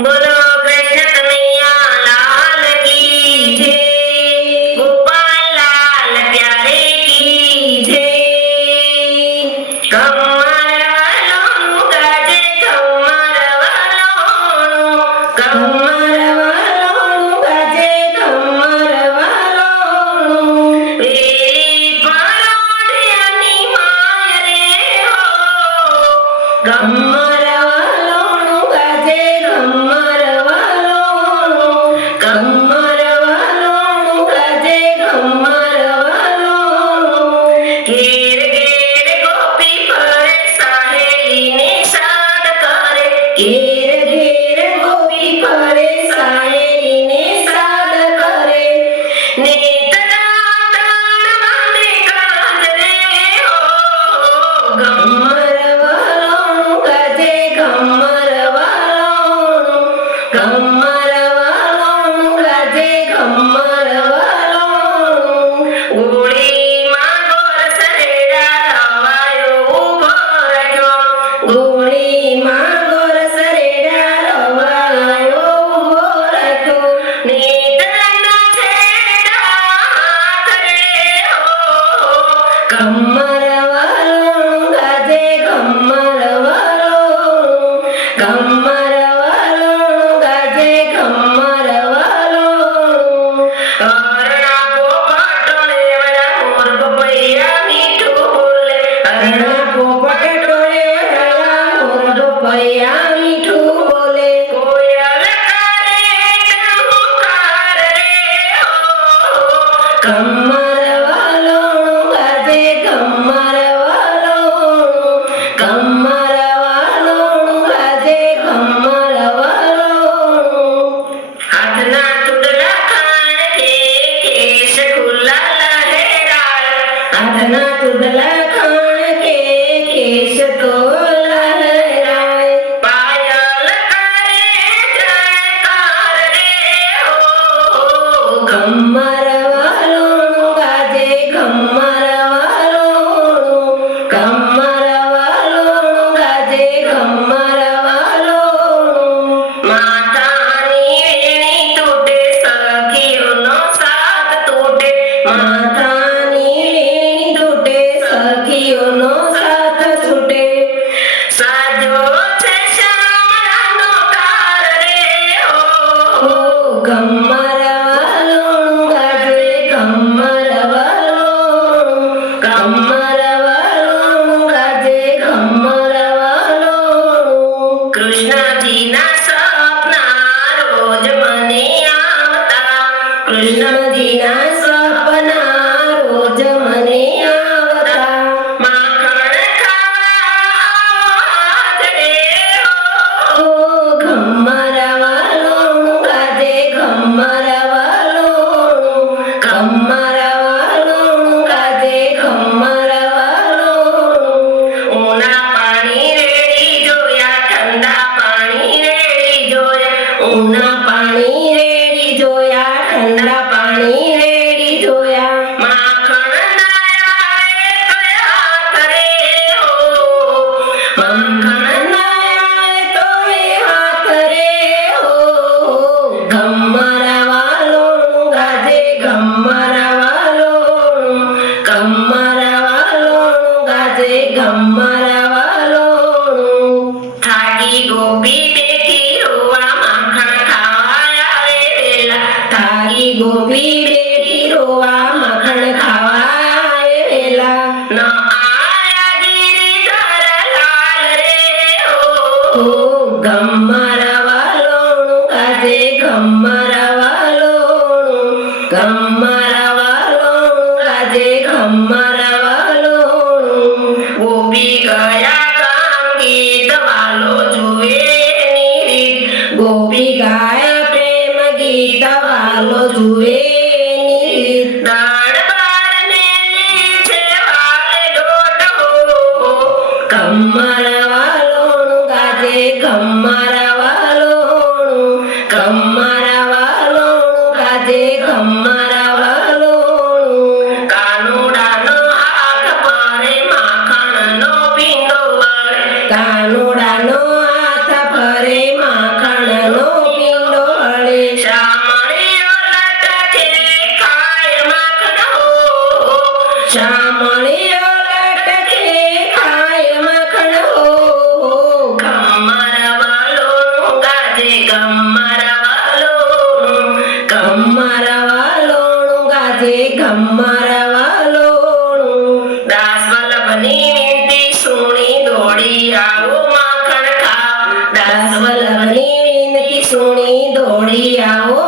बोलो कृष्ण कन्हैया लाल की जय। गोपाल लाल प्यारे की जय। कमर वालों गाजे कमर वालों, कमर वालों गाजे कमर वालों। पेरी परोढ़ियानी माय रे हो, कमर घेर घेर गोपी करे साहेलीने साद करे। नेत्रा ताण बांधे काजरे हो, घम्मर वालों गाजे घम्मर वालों, घम्मर वालों गाजे घम्मर वालों। गोळी માં ગોર સરેડા રવાયો ઉભો રહ્યો, ગોળી માં कमर वालों गाजे कमर वालों, कमर वालों गाजे कमर वालों। अरणा को पटोले वाला मोर बपैया मीठू बोले, अरणा को पटोले वाला मोर बपैया मीठू बोले। कोयल करे हुंकार रे हो, कमर हाथना तुडला खान के केश तो लहराए। पायल करे जयकार रे हो, कमर वालों गाजे कमर वालों, कमर वालों गाजे कमर वालों। मातानी वेणी तूटे सखीओनो साथ तूटे, मातानी सखीओनो साथ छूटे। साजो छे श्यामळानो तार रे हो, कमर वालों गाजे कमर वालों, कमर वालों गाजे कमर वालों। कृष्णजी ना सपना रोज मने आवता, कृष्णजी ना सपना रोज मने आवता। माखण खावा रे हो, घम्मर वालों गाजे घम्मर वालों, घम्मर वालों गाजे घम्मर वालों। ऊना पाणी रेड़ी जोया ठंडा पाणी रेड़ी जोया, ऊना पाणी रेड़ी जोया ठंडा पाणी रेड़ी जोया। माखण नाया रे हाथ रे हो, माखण नाया तो हाथ रे हो। घम्मर वालों गाजे घम्मर वालों, घम्मर वालों गाजे घम्मर वालों। थाकी गोपी बेटी रोवा माखण खावा आवे वेला, थाकी गोपी बेटी रोवा माखण खावा आवे वेला। न आया गिरिधर लाल रे हो, घम्मर वालों गाजे घम्मर वालों, घम्मर वालों गाजे घम्मर वालों। गोपी गया गाम गीत वालो जुए नीरीत, गोपी गाया प्रेम गीत वालो जुए नीरीत। दाड़ बाड़ मेली छे वाले डोट हो, कमर वालों गाजे कमर वालों, कमर वालों गाजे कमर वालों। कानूडानो हाथ परे माखणनो पींडो वळे, कानूडानो हाथ परे माखणनो કમરવાલોનું ગાજે કમરવાલોનું દાસ વલ્લભની વિનતી સુણી દોડી આવો માખણ ખાવ. દાસ વલ્લભની વિનતી સુણી દોડી આવો